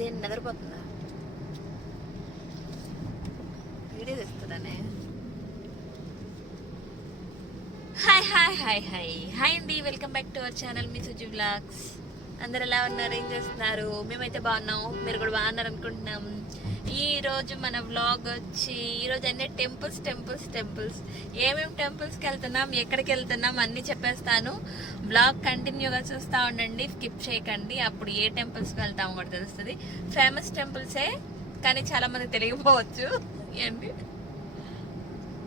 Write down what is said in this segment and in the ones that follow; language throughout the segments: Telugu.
ఇదేం నిద్రపోతుందా? వీడియో తెస్తుందనే. Hi hi hi hi hi అండి, welcome back to our channel మీ సుజి వ్లాగ్స్. అందరు ఎలా ఉన్నారు, ఏం చేస్తున్నారు? మేమైతే బాగున్నాం, మీరు కూడా బాగున్నారు అనుకుంటున్నాం. ఈ రోజు మన వ్లాగ్ వచ్చి ఈరోజు అన్ని టెంపుల్స్ ఏమేమి టెంపుల్స్కి వెళ్తున్నాం, ఎక్కడికి వెళ్తున్నాం అన్నీ చెప్పేస్తాను. వ్లాగ్ కంటిన్యూగా చూస్తూ ఉండండి, స్కిప్ చేయకండి. అప్పుడు ఏ టెంపుల్స్కి వెళ్తామో కూడా తెలుస్తుంది. ఫేమస్ టెంపుల్సే, కానీ చాలా మంది తెలియకపోవచ్చు. ఏంటి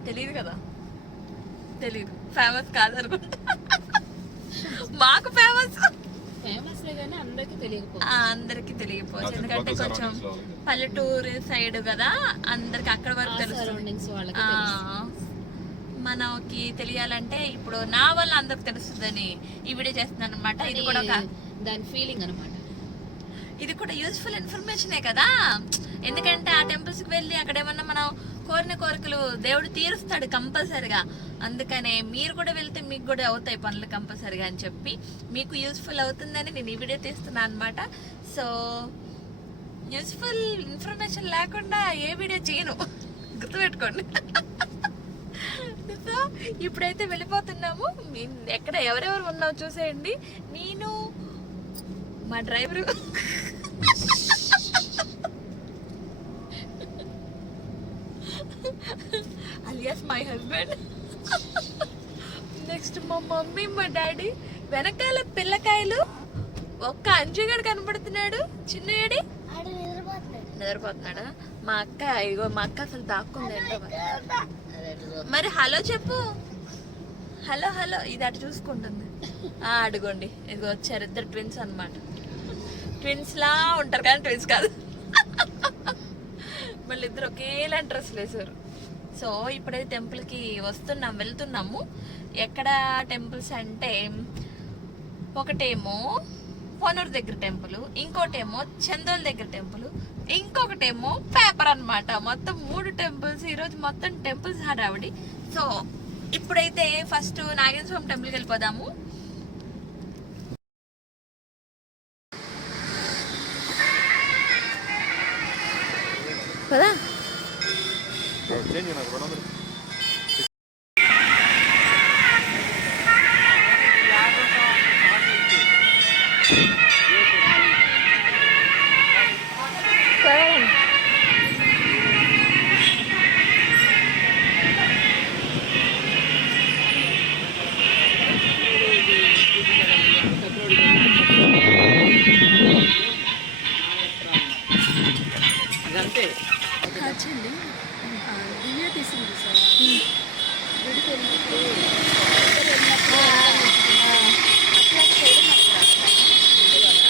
తెలియదు కదా, తెలీదు, ఫేమస్ కాదనుకుంటా. మాకు ఫేమస్ అందరికి తెలియకపోవచ్చు, ఎందుకంటే కొంచెం పల్లెటూరు సైడ్ కదా, అందరికి అక్కడ వరకు తెలుస్తుంది. మనకి తెలియాలంటే ఇప్పుడు నా వల్ల అందరికి తెలుస్తుందని ఈ వీడియో చేస్తున్నాను అనమాట. ఇది కూడా దాని ఫీలింగ్ అనమాట. ఇది కూడా యూస్ఫుల్ ఇన్ఫర్మేషనే కదా, ఎందుకంటే ఆ టెంపుల్స్కి వెళ్ళి అక్కడ ఏమన్నా మనం కోరిన కోరికలు దేవుడు తీరుస్తాడు కంపల్సరిగా. అందుకనే మీరు కూడా వెళ్తే మీకు కూడా అవుతాయి పనులు కంపల్సరిగా అని చెప్పి మీకు యూస్ఫుల్ అవుతుందని నేను ఈ వీడియో తీస్తున్నాను అనమాట. సో యూస్ఫుల్ ఇన్ఫర్మేషన్ లేకుండా ఏ వీడియో చేయను, గుర్తుపెట్టుకోండి. సో ఇప్పుడైతే వెళ్ళిపోతున్నాము. ఎక్కడ ఎవరెవరు ఉన్నావు చూసేయండి. నేను, మా driver, alias my husband, next మా మమ్మీ, మా డాడీ, వెనకాల పిల్లకాయలు, ఒక్క అంజుగాడు కనపడుతున్నాడు, చిన్నగాడి నిద్రపోతున్నాడా. మా అక్క, ఇగో మా అక్క అసలు దాక్కుంది ఏంటో మరి. హలో చెప్పు, హలో హలో. ఇది అటు చూసుకుంటుంది. అడుగోండి, ఇది వచ్చారు ఇద్దరు ట్విన్స్ అనమాట. ట్విన్స్ లా ఉంటారు కానీ ట్విన్స్ కాదు. మళ్ళీ ఇద్దరు ఒకేలాంటి డ్రెస్సులు వేసారు. సో ఇప్పుడైతే టెంపుల్కి వెళ్తున్నాము. ఎక్కడ టెంపుల్స్ అంటే, ఒకటేమో పొనూరు దగ్గర టెంపుల్, ఇంకోటేమో చందోల్ దగ్గర టెంపుల్, ఇంకొకటేమో పేపర్ అనమాట. మొత్తం 3 టెంపుల్స్. ఈరోజు మొత్తం టెంపుల్స్ హడావిడి. సో ఇప్పుడైతే ఫస్ట్ నాగేంద్ర స్వామి టెంపుల్కి వెళ్ళిపోదాము. కదా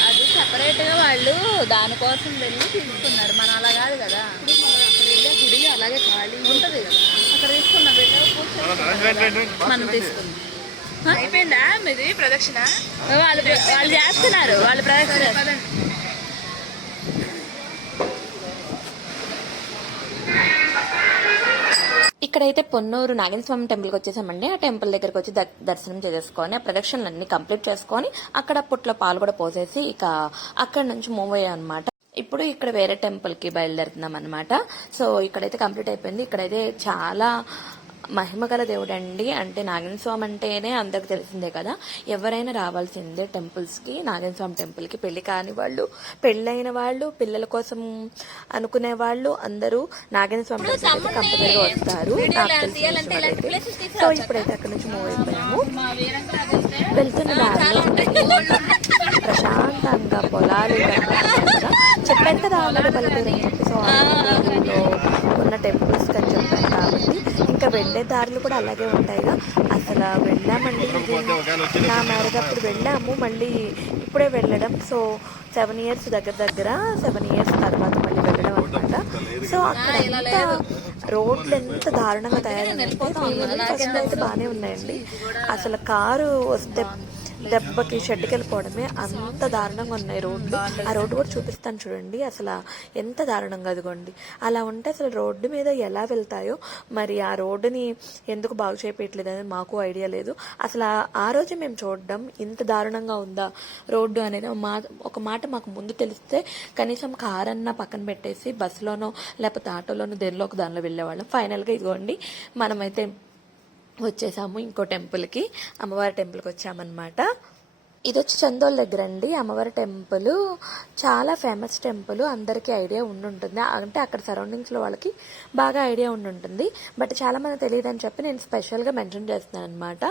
అది సెపరేట్గా వాళ్ళు దానికోసం వెళ్ళి తీసుకున్నారు. మనం అలా కాదు కదా, ఇప్పుడు మనం అక్కడ వెళ్ళే గుడి అలాగే ఖాళీ ఉంటుంది కదా, అక్కడ తీసుకున్నాం. మనం తీసుకున్నాం. అయిపోయిందా మీది ప్రదక్షిణ? వాళ్ళు చేస్తున్నారు, వాళ్ళు ప్రదక్షిణ. ఇక్కడైతే పొన్నూరు నాగేంద్ర స్వామి టెంపుల్కి వచ్చేసామండి. ఆ టెంపుల్ దగ్గరకు వచ్చి దర్శనం చేసుకొని, ఆ ప్రదక్షిణలన్నీ కంప్లీట్ చేసుకొని, అక్కడ పుట్లో పాలు కూడా పోసేసి ఇక అక్కడ నుంచి మూవ్ అయ్యాం అనమాట. ఇప్పుడు ఇక్కడ వేరే టెంపుల్కి బయలుదేరుతున్నాం అనమాట. సో ఇక్కడైతే కంప్లీట్ అయిపోయింది. ఇక్కడైతే చాలా మహిమగల దేవుడు అండి. అంటే నాగేంద్ర స్వామి అంటేనే అందరికి తెలిసిందే కదా, ఎవరైనా రావాల్సిందే టెంపుల్స్కి. నాగేంద్ర స్వామి టెంపుల్కి పెళ్లి కాని వాళ్ళు, పెళ్ళైన వాళ్ళు, పిల్లల కోసం అనుకునే వాళ్ళు అందరూ నాగేంద్ర స్వామి టెంపుల్ కంపల్సరీగా వస్తారు, నాకు తెలిసి. సో ఇప్పుడైతే అక్కడ నుంచి మూవ్ అయిపోయాము. వెళ్తున్న దారిలో ప్రశాంతంగా పొలాలు చెప్పాను కదా ఆల్రెడీ పల్లెటూరు. సో అందులో ఉన్న టెంపుల్స్ అని చెప్పాను కాబట్టి ఇంకా వెళ్ళే దారులు కూడా అలాగే ఉంటాయిగా. అసలు వెళ్ళామండి, నా మ్యారేజ్ అప్పుడు వెళ్ళాము, మళ్ళీ ఇప్పుడే వెళ్ళడం. సో 7 years దగ్గర 7 years తర్వాత మళ్ళీ వెళ్ళడం అనమాట. సో అక్కడ రోడ్లు ఎంత దారుణంగా తయారైందంటే, అయితే బాగానే ఉన్నాయండి. అసలు కారు వస్తే దెబ్బకి షెడ్కి వెళ్ళిపోవడమే. అంత దారుణంగా ఉన్నాయి రోడ్లు. ఆ రోడ్డు కూడా చూపిస్తాను చూడండి, అసలు ఎంత దారుణంగా. అదిగోండి అలా ఉంటే అసలు రోడ్డు మీద ఎలా వెళ్తాయో. మరి ఆ రోడ్డుని ఎందుకు బాగు చేయట్లేదు అనేది మాకు ఐడియా లేదు. అసలు ఆ రోజు మేము చూడడం ఇంత దారుణంగా ఉందా రోడ్డు అనేది ఒక మాట మాకు ముందు తెలిస్తే కనీసం కార్ అన్నా పక్కన పెట్టేసి బస్సులోనో లేకపోతే ఆటోలోనో దేనిలోకి దానిలో వెళ్ళేవాళ్ళం. ఫైనల్గా ఇదిగోండి మనమైతే వచ్చేసాము ఇంకో టెంపుల్కి, అమ్మవారి టెంపుల్కి వచ్చామన్నమాట. ఇది వచ్చి చందోల్ దగ్గర అండి అమ్మవారి టెంపుల్. చాలా ఫేమస్ టెంపుల్, అందరికీ ఐడియా ఉండుంటుంది. అంటే అక్కడ సరౌండింగ్స్లో వాళ్ళకి బాగా ఐడియా ఉండుంటుంది. బట్ చాలా మంది తెలియదు అని చెప్పి నేను స్పెషల్గా మెన్షన్ చేస్తున్నాను అనమాట.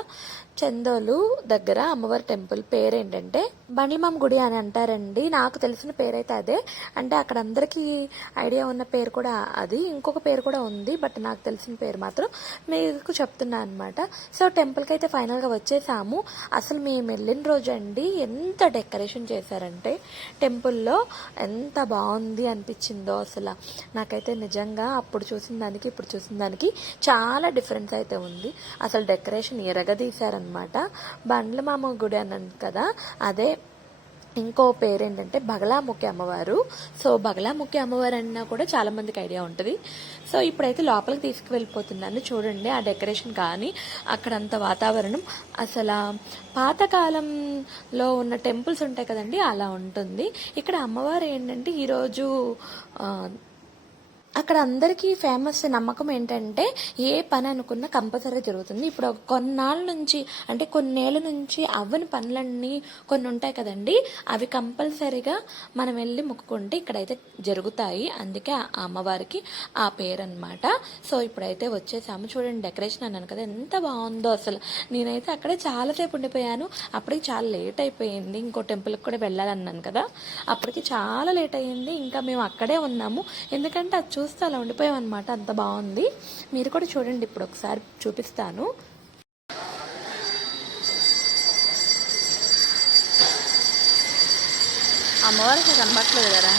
చందోలు దగ్గర అమ్మవారి టెంపుల్ పేరు ఏంటంటే బండ్లమామ గుడి అని అంటారండి. నాకు తెలిసిన పేరైతే అదే. అంటే అక్కడ అందరికీ ఐడియా ఉన్న పేరు కూడా అది. ఇంకొక పేరు కూడా ఉంది, బట్ నాకు తెలిసిన పేరు మాత్రం మీకు చెప్తున్నాను అనమాట. సో టెంపుల్కి అయితే ఫైనల్గా వచ్చేసాము. అసలు మేము వెళ్ళిన రోజు అండి ఎంత డెకరేషన్ చేశారంటే టెంపుల్లో ఎంత బాగుంది అనిపించిందో. అసలు నాకైతే నిజంగా అప్పుడు చూసిన దానికి ఇప్పుడు చూసిన దానికి చాలా డిఫరెన్స్ అయితే ఉంది. అసలు డెకరేషన్ ఎరగదీశారనమాట. బండ్లమామ గుడి అన్నాను కదా, అదే ఇంకో పేరు ఏంటంటే బగలాముఖి అమ్మవారు. సో బగలాముఖి అమ్మవారు అన్నా కూడా చాలా మందికి ఐడియా ఉంటుంది. సో ఇప్పుడైతే లోపలికి తీసుకువెళ్ళిపోతున్నాను. చూడండి ఆ డెకరేషన్ కానీ అక్కడంత వాతావరణం అసలు పాతకాలంలో ఉన్న టెంపుల్స్ ఉంటాయి కదండి, అలా ఉంటుంది. ఇక్కడ అమ్మవారు ఏంటంటే ఈరోజు అక్కడ అందరికీ ఫేమస్ నమ్మకం ఏంటంటే ఏ పని అనుకున్నా కంపల్సరీగా జరుగుతుంది. ఇప్పుడు కొన్నాళ్ళ నుంచి అంటే కొన్నేళ్ళ నుంచి అవ్వని పనులన్నీ కొన్ని ఉంటాయి కదండి, అవి కంపల్సరీగా మనం వెళ్ళి మొక్కుకుంటే ఇక్కడైతే జరుగుతాయి. అందుకే ఆ అమ్మవారికి ఆ పేరు అనమాట. సో ఇప్పుడైతే వచ్చేసాము. చూడండి డెకరేషన్ అన్నాను కదా ఎంత బాగుందో. అసలు నేనైతే అక్కడే చాలాసేపు ఉండిపోయాను. అప్పటికి చాలా లేట్ అయిపోయింది. ఇంకో టెంపుల్కి కూడా వెళ్ళాలన్నాను కదా, అప్పటికి చాలా లేట్ అయ్యింది. ఇంకా మేము అక్కడే ఉన్నాము, ఎందుకంటే అది చూస్తే అలా ఉండిపోయాం అనమాట. అంత బాగుంది. మీరు కూడా చూడండి, ఇప్పుడు ఒకసారి చూపిస్తాను. అమ్మవారు కనబట్టలేదు కదా,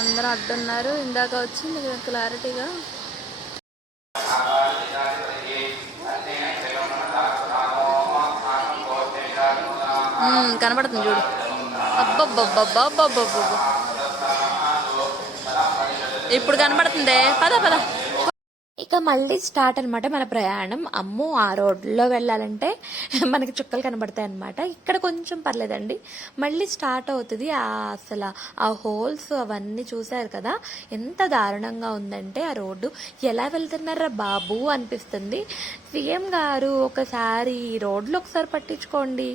అందరూ అడ్డున్నారు. ఇందాక వచ్చింది క్లారిటీగా. కనబడుతుంది చూడు. అబ్బబ్బబ్బబ్బబ్బబ్బబ్బ ఇప్పుడు కనబడుతుంది. పద పద. ఇక మళ్ళీ స్టార్ట్ అనమాట మన ప్రయాణం. అమ్మో ఆ రోడ్లో వెళ్ళాలంటే మనకి చుక్కలు కనబడతాయి అనమాట. ఇక్కడ కొంచెం పర్లేదండి, మళ్ళీ స్టార్ట్ అవుతుంది. అసలు ఆ హోల్స్ అవన్నీ చూసారు కదా ఎంత దారుణంగా ఉందంటే ఆ రోడ్డు. ఎలా వెళ్తున్నారా బాబు అనిపిస్తుంది. సీఎం గారు ఒకసారి రోడ్లు ఒకసారి పట్టించుకోండి.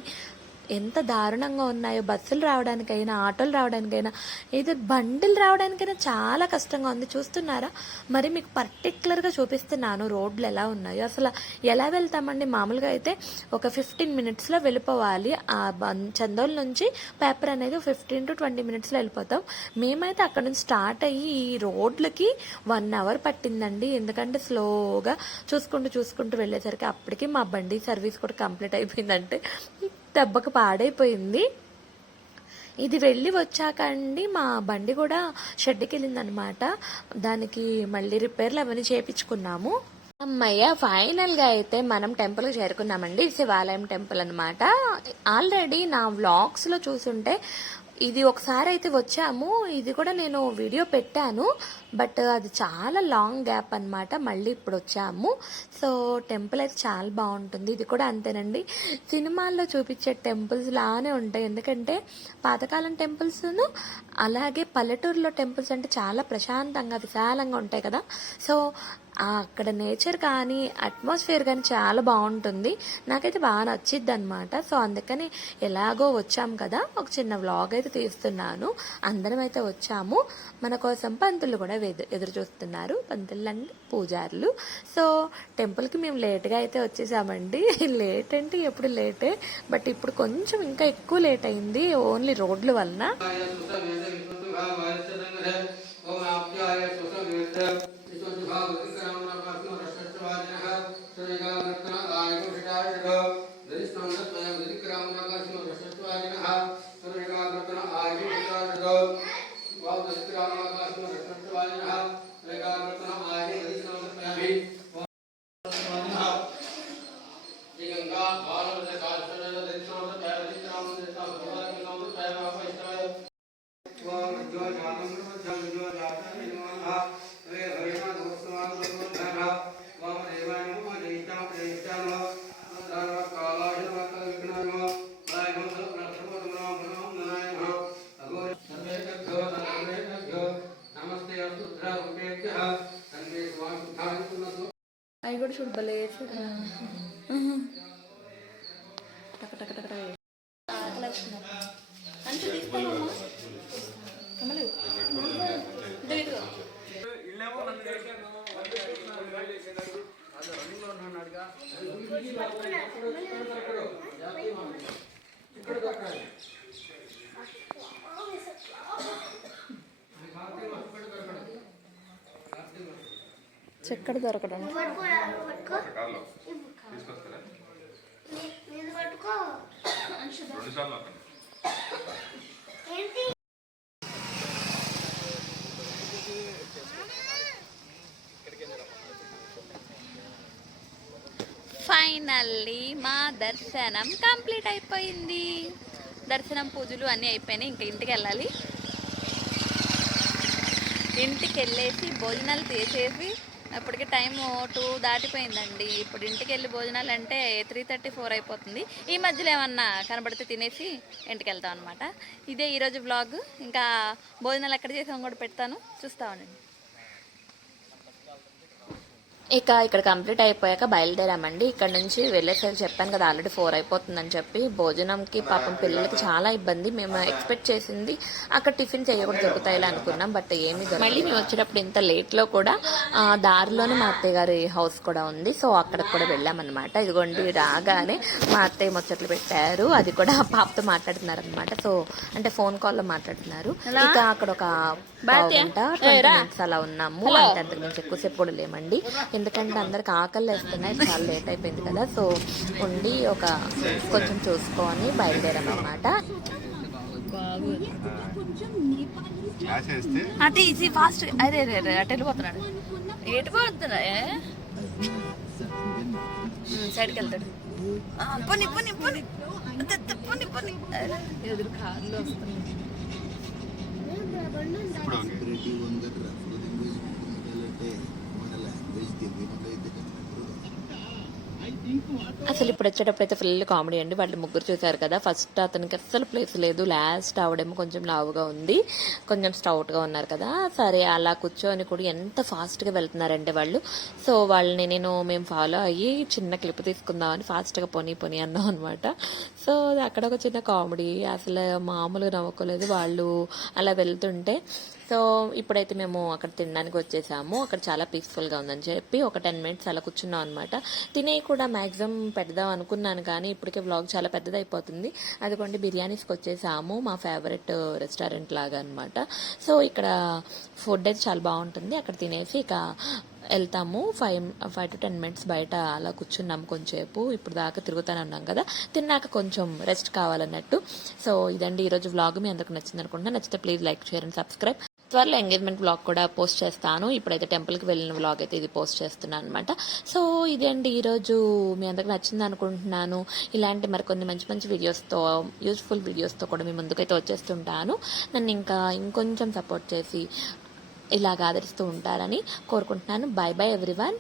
ఎంత దారుణంగా ఉన్నాయో. బస్సులు రావడానికైనా ఆటోలు రావడానికైనా ఇది బండిలు రావడానికైనా చాలా కష్టంగా ఉంది. చూస్తున్నారా? మరి మీకు పర్టికులర్గా చూపిస్తున్నాను రోడ్లు ఎలా ఉన్నాయో. అసలు ఎలా వెళ్తామండి? మామూలుగా అయితే ఒక 15 మినిట్స్లో వెళ్ళిపోవాలి. ఆ చందోల్ నుంచి పేపర్ అనేది 15 to 20 మినిట్స్లో వెళ్ళిపోతాం. మేమైతే అక్కడ నుంచి స్టార్ట్ అయ్యి ఈ రోడ్లకి 1 hour పట్టిందండి. ఎందుకంటే స్లోగా చూసుకుంటూ వెళ్ళేసరికి అప్పటికి మా బండి సర్వీస్ కూడా కంప్లీట్ అయిపోయిందంటే దెబ్బకు పాడైపోయింది. ఇది వెళ్ళి వచ్చాక అండి మా బండి కూడా షెడ్కి వెళ్ళిందనమాట. దానికి మళ్ళీ రిపేర్లు అవన్నీ చేయించుకున్నాము. అమ్మయ్య ఫైనల్గా అయితే మనం టెంపుల్కి చేరుకున్నామండి. శివాలయం టెంపుల్ అనమాట. ఆల్రెడీ నా వ్లాగ్స్లో చూసుంటే ఇది ఒకసారి అయితే వచ్చాము. ఇది కూడా నేను వీడియో పెట్టాను, బట్ అది చాలా లాంగ్ గ్యాప్ అనమాట. మళ్ళీ ఇప్పుడు వచ్చాము. సో టెంపుల్ అయితే చాలా బాగుంటుంది. ఇది కూడా అంతేనండి, సినిమాల్లో చూపించే టెంపుల్స్ లానే ఉంటాయి. ఎందుకంటే పాతకాలం టెంపుల్స్ను అలాగే పల్లెటూరులో టెంపుల్స్ అంటే చాలా ప్రశాంతంగా విశాలంగా ఉంటాయి కదా. సో అక్కడ నేచర్ కానీ అట్మాస్ఫియర్ కానీ చాలా బాగుంటుంది. నాకైతే బాగా నచ్చిద్ది అనమాట. సో అందుకని ఎలాగో వచ్చాం కదా, ఒక చిన్న వ్లాగ్ అయితే తీస్తున్నాను. అందరం అయితే వచ్చాము. మన కోసం పంతులు కూడా ఎదురు చూస్తున్నారు. పంతులు అండి పూజారులు. సో టెంపుల్కి మేము లేట్గా అయితే వచ్చేసామండి. లేట్ అంటే ఎప్పుడు లేటే, బట్ ఇప్పుడు కొంచెం ఇంకా ఎక్కువ లేట్ అయింది ఓన్లీ రోడ్ల వలన. కూడా చూడు భలే టక టక టక మంచి తీసుకోమమ్మా కమలు చెక్కడ దొరకడం ఫైనల్లీ మా దర్శనం కంప్లీట్ అయిపోయింది. దర్శనం పూజలు అన్నీ అయిపోయినాయి. ఇంకా ఇంటికి వెళ్ళాలి. ఇంటికి వెళ్ళేసి భోజనాలు చేసేసి అప్పటికి టైం 2 దాటిపోయిందండి. ఇప్పుడు ఇంటికి వెళ్ళి భోజనాలు అంటే 3:34 అయిపోతుంది. ఈ మధ్యలో ఏమన్నా కనబడితే తినేసి ఇంటికి వెళ్తాం అనమాట. ఇదే ఈరోజు వ్లాగ్. ఇంకా భోజనాలు ఎక్కడ చేసాం కూడా పెడతాను, చూస్తా ఉండండి. ఇక ఇక్కడ కంప్లీట్ అయిపోయాక బయలుదేరామండి. ఇక్కడ నుంచి వెళ్ళేసరికి చెప్పాను కదా ఆల్రెడీ 4 అయిపోతుందని చెప్పి. భోజనంకి పాపం పిల్లలకి చాలా ఇబ్బంది. మేము ఎక్స్పెక్ట్ చేసింది అక్కడ టిఫిన్ చేయకూడదు దొరుకుతాయిలా అనుకున్నాం, బట్ ఏమీ మళ్ళీ మేము వచ్చేటప్పుడు ఇంత లేట్లో కూడా దారిలోనే మా అత్తయ్య గారి హౌస్ కూడా ఉంది. సో అక్కడికి కూడా వెళ్ళామన్నమాట. ఇదిగోండి రాగానే మా అత్తయ్య ముచ్చట్లు పెట్టారు. అది కూడా పాపతో మాట్లాడుతున్నారు అనమాట. సో అంటే ఫోన్ కాల్లో మాట్లాడుతున్నారు. ఇక అక్కడ ఒక 20 minutes అలా ఉన్నాము. అంటే అంతకు మించి ఎక్కువసేపు కూడా లేమండి. ఎందుకంటే అందరికి ఆకలి వేస్తున్నాయి, చాలా లేట్ అయిపోయింది కదా. సో ఉండి ఒక కొంచెం చూసుకొని బయలుదేరామన్నమాట. అంటే ఈజీ ఫాస్ట్ అదే అటు వెళ్ళిపోతున్నాడు. ఎటుపోతున్నా సైడ్కి వెళ్తాడు. పొని పొని పొని పొని పొని ఎదురు కార్లో వస్తున్నాయి. అసలు ఇప్పుడు వచ్చేటప్పుడు అయితే ఫుల్ కామెడీ అండి. వాళ్ళు ముగ్గురు చూసారు కదా, ఫస్ట్ అతనికి అస్సలు ప్లేస్ లేదు, లాస్ట్ ఆవిడేమో కొంచెం లావుగా ఉంది, కొంచెం స్టౌట్గా ఉన్నారు కదా. సరే అలా కూర్చొని కూడా ఎంత ఫాస్ట్గా వెళ్తున్నారంటే వాళ్ళు. సో వాళ్ళని మేము ఫాలో అయ్యి చిన్న క్లిప్ తీసుకుందామని ఫాస్ట్గా పొని అన్నాం అనమాట. సో అక్కడ ఒక చిన్న కామెడీ, అసలు మామూలుగా నవ్వుకోలేదు వాళ్ళు అలా వెళ్తుంటే. సో ఇప్పుడైతే మేము అక్కడ తినడానికి వచ్చేసాము. అక్కడ చాలా పీస్ఫుల్గా ఉందని చెప్పి ఒక 10 minutes అలా కూర్చున్నాం అనమాట. తినే కూడా మ్యాక్సిమం పెడదాం అనుకున్నాను, కానీ ఇప్పటికే వ్లాగ్ చాలా పెద్దదైపోతుంది. అదిగోండి బిర్యానీస్కి వచ్చేసాము, మా ఫేవరెట్ రెస్టారెంట్ లాగా అనమాట. సో ఇక్కడ ఫుడ్ అయితే చాలా బాగుంటుంది. అక్కడ తినేసి ఇక వెళ్తాము. 5 to 10 minutes బయట అలా కూర్చున్నాము కొంచెంసేపు. ఇప్పుడు దాకా తిరుగుతానే ఉన్నాం కదా, తిన్నాక కొంచెం రెస్ట్ కావాలన్నట్టు. సో ఇదండి ఈరోజు వ్లాగ్. మీ అందరికి నచ్చింది అనుకుంటున్నా. నచ్చితే please like, share and subscribe. త్వరలో ఎంగేజ్మెంట్ వ్లాగ్ కూడా పోస్ట్ చేస్తాను. ఇప్పుడైతే టెంపుల్కి వెళ్ళిన వ్లాగ్ అయితే ఇది పోస్ట్ చేస్తున్నాను అనమాట. సో ఇదే అండి ఈరోజు. మీ అందరికి నచ్చింది అనుకుంటున్నాను. ఇలాంటి మరికొన్ని మంచి మంచి వీడియోస్తో, యూజ్ఫుల్ వీడియోస్తో కూడా మీ ముందుకైతే వచ్చేస్తుంటాను. నన్ను ఇంకొంచెం సపోర్ట్ చేసి ఇలాగ ఆదరిస్తూ ఉంటారని కోరుకుంటున్నాను. By by everyone.